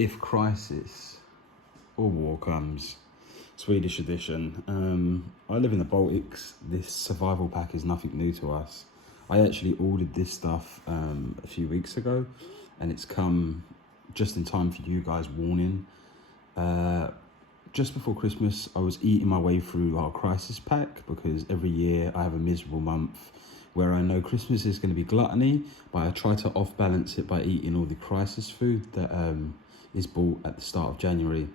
If crisis or war comes, Swedish edition. I live in the Baltics. This survival pack is nothing new to us. I actually ordered this stuff a few weeks ago, and it's come just in time for you guys' warning. Just before Christmas, I was eating my way through our crisis pack because every year I have a miserable month where I know Christmas is going to be gluttony, but I try to off-balance it by eating all the crisis food that is bought at the start of January.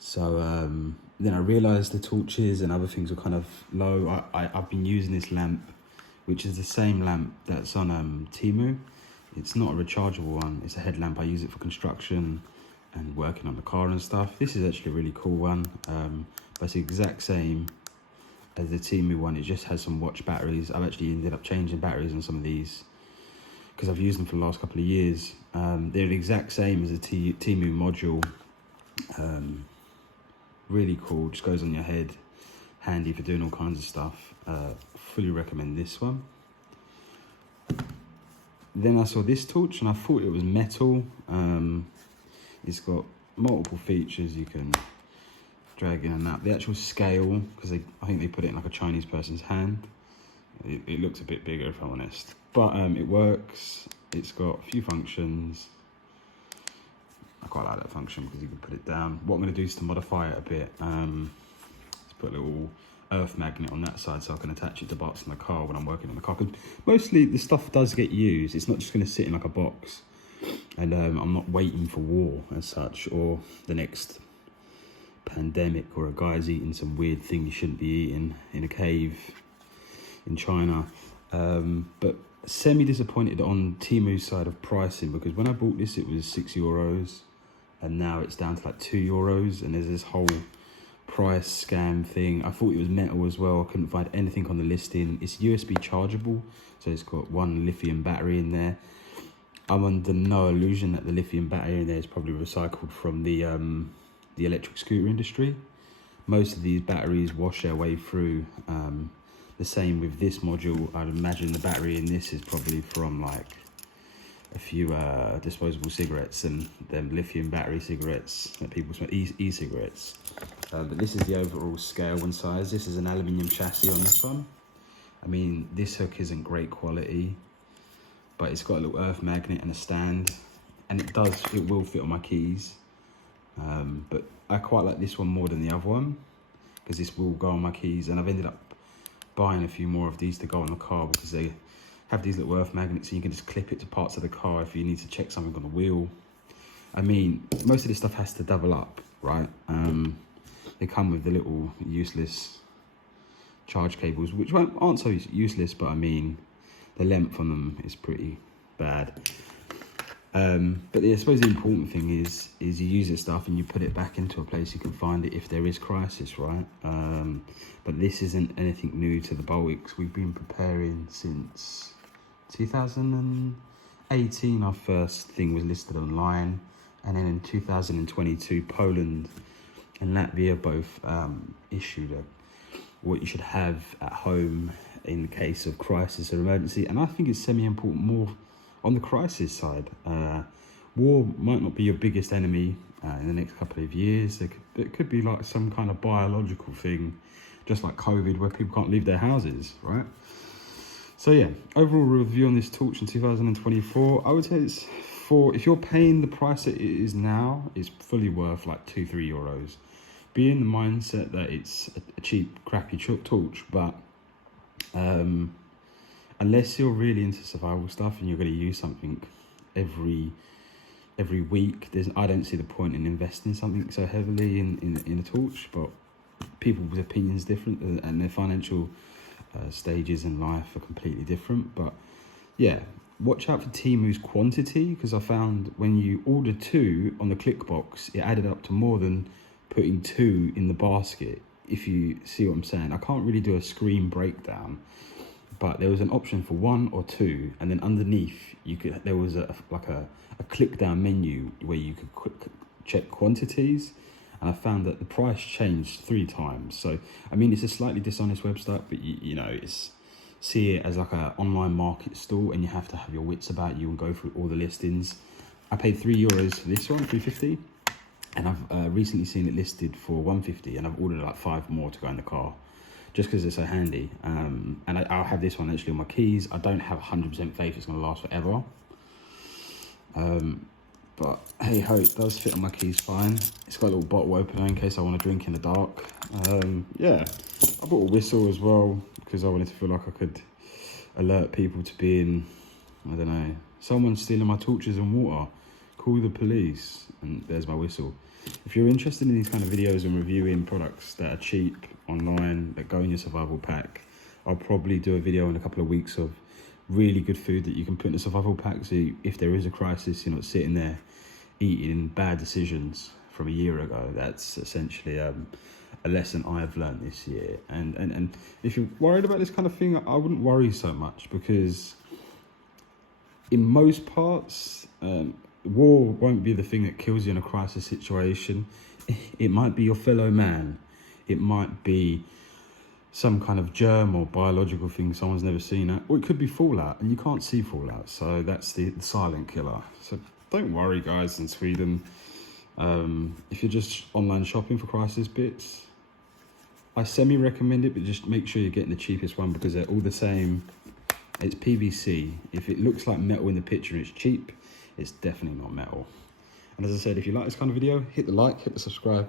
So then I realised the torches and other things were kind of low. I've been using this lamp, which is the same lamp that's on Temu. It's not a rechargeable one, it's a headlamp. I use it for construction and working on the car and stuff. This is actually a really cool one, but it's the exact same as the Temu one. It just has some watch batteries. I've actually ended up changing batteries on some of these because I've used them for the last couple of years. They're the exact same as the Temu module. Really cool, just goes on your head, handy for doing all kinds of stuff. Fully recommend this one. Then I saw this torch and I thought it was metal. It's got multiple features. You can drag in and out. The actual scale, because I think they put it in like a Chinese person's hand. It looks a bit bigger if I'm honest, but it works. It's got a few functions. I quite like that function because you can put it down. What I'm going to do is to modify it a bit. Let's put a little earth magnet on that side so I can attach it to parts in the car when I'm working on the car. Because mostly the stuff does get used. It's not just going to sit in like a box. And I'm not waiting for war as such, or the next pandemic, or a guy's eating some weird thing he shouldn't be eating in a cave in China. But semi-disappointed on Temu's side of pricing, because when I bought this it was €6 and now it's down to like €2, and there's this whole price scam thing. I thought it was metal as well. I couldn't find anything on the listing. It's USB chargeable, so it's got one lithium battery in there. I'm under no illusion that the lithium battery in there is probably recycled from the electric scooter industry. Most of these batteries wash their way through. The same with this module. I'd imagine the battery in this is probably from like a few disposable cigarettes and them lithium battery cigarettes that people smoke, e-cigarettes. But this is the overall scale and size. This is an aluminium chassis on this one. I mean, this hook isn't great quality, but it's got a little earth magnet and a stand, and it will fit on my keys. But I quite like this one more than the other one because this will go on my keys, and I've ended up buying a few more of these to go on the car because they have these little earth magnets and you can just clip it to parts of the car if you need to check something on the wheel. I mean, most of this stuff has to double up, right? They come with the little useless charge cables, which aren't so useless, but I mean, the length on them is pretty bad. But I suppose the important thing is you use this stuff and you put it back into a place you can find it if there is crisis, right? But this isn't anything new to the Baltics. We've been preparing since 2018. Our first thing was listed online, and then in 2022, Poland and Latvia both issued what you should have at home in the case of crisis or emergency. And I think it's semi-important more on the crisis side. War might not be your biggest enemy in the next couple of years. It could be like some kind of biological thing, just like COVID, where people can't leave their houses, right? So yeah, overall review on this torch in 2024, I would say it's if you're paying the price that it is now, it's fully worth like €2-3. Be in the mindset that it's a cheap, crappy torch, but unless you're really into survival stuff and you're going to use something every week, I don't see the point in investing something so heavily in a torch. But people's opinions different, and their financial stages in life are completely different. But yeah, watch out for Temu's quantity, because I found when you order 2 on the click box, it added up to more than putting 2 in the basket, if you see what I'm saying. I can't really do a screen breakdown, but there was an option for 1 or 2, and then underneath there was a click down menu where you could check quantities, and I found that the price changed 3 times. So I mean, it's a slightly dishonest website, but you know, see it as like an online market stall, and you have to have your wits about you and go through all the listings. I paid €3 for this one, 350, and I've recently seen it listed for 150, and I've ordered like 5 more to go in the car, just because it's so handy. And I'll have this one actually on my keys. I don't have 100% faith it's going to last forever. But hey ho, it does fit on my keys fine. It's got a little bottle opener in case I want to drink in the dark. Yeah, I bought a whistle as well because I wanted to feel like I could alert people to being, I don't know, someone stealing my torches and water. Call the police. And there's my whistle. If you're interested in these kind of videos and reviewing products that are cheap online, that go in your survival pack, I'll probably do a video in a couple of weeks of really good food that you can put in a survival pack, so if there is a crisis, you're not sitting there eating bad decisions from a year ago. That's essentially a lesson I've learned this year. And if you're worried about this kind of thing, I wouldn't worry so much, because in most parts, war won't be the thing that kills you in a crisis situation. It might be your fellow man. It might be some kind of germ or biological thing someone's never seen, or it could be fallout, and you can't see fallout, so that's the silent killer. So don't worry, guys, in Sweden. If you're just online shopping for crisis bits, I semi-recommend it, but just make sure you're getting the cheapest one, because they're all the same. It's PVC. If it looks like metal in the picture and it's cheap, it's definitely not metal. And as I said, if you like this kind of video, hit the like, hit the subscribe.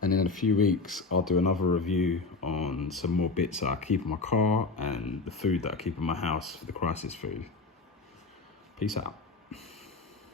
And in a few weeks, I'll do another review on some more bits that I keep in my car and the food that I keep in my house for the crisis food. Peace out.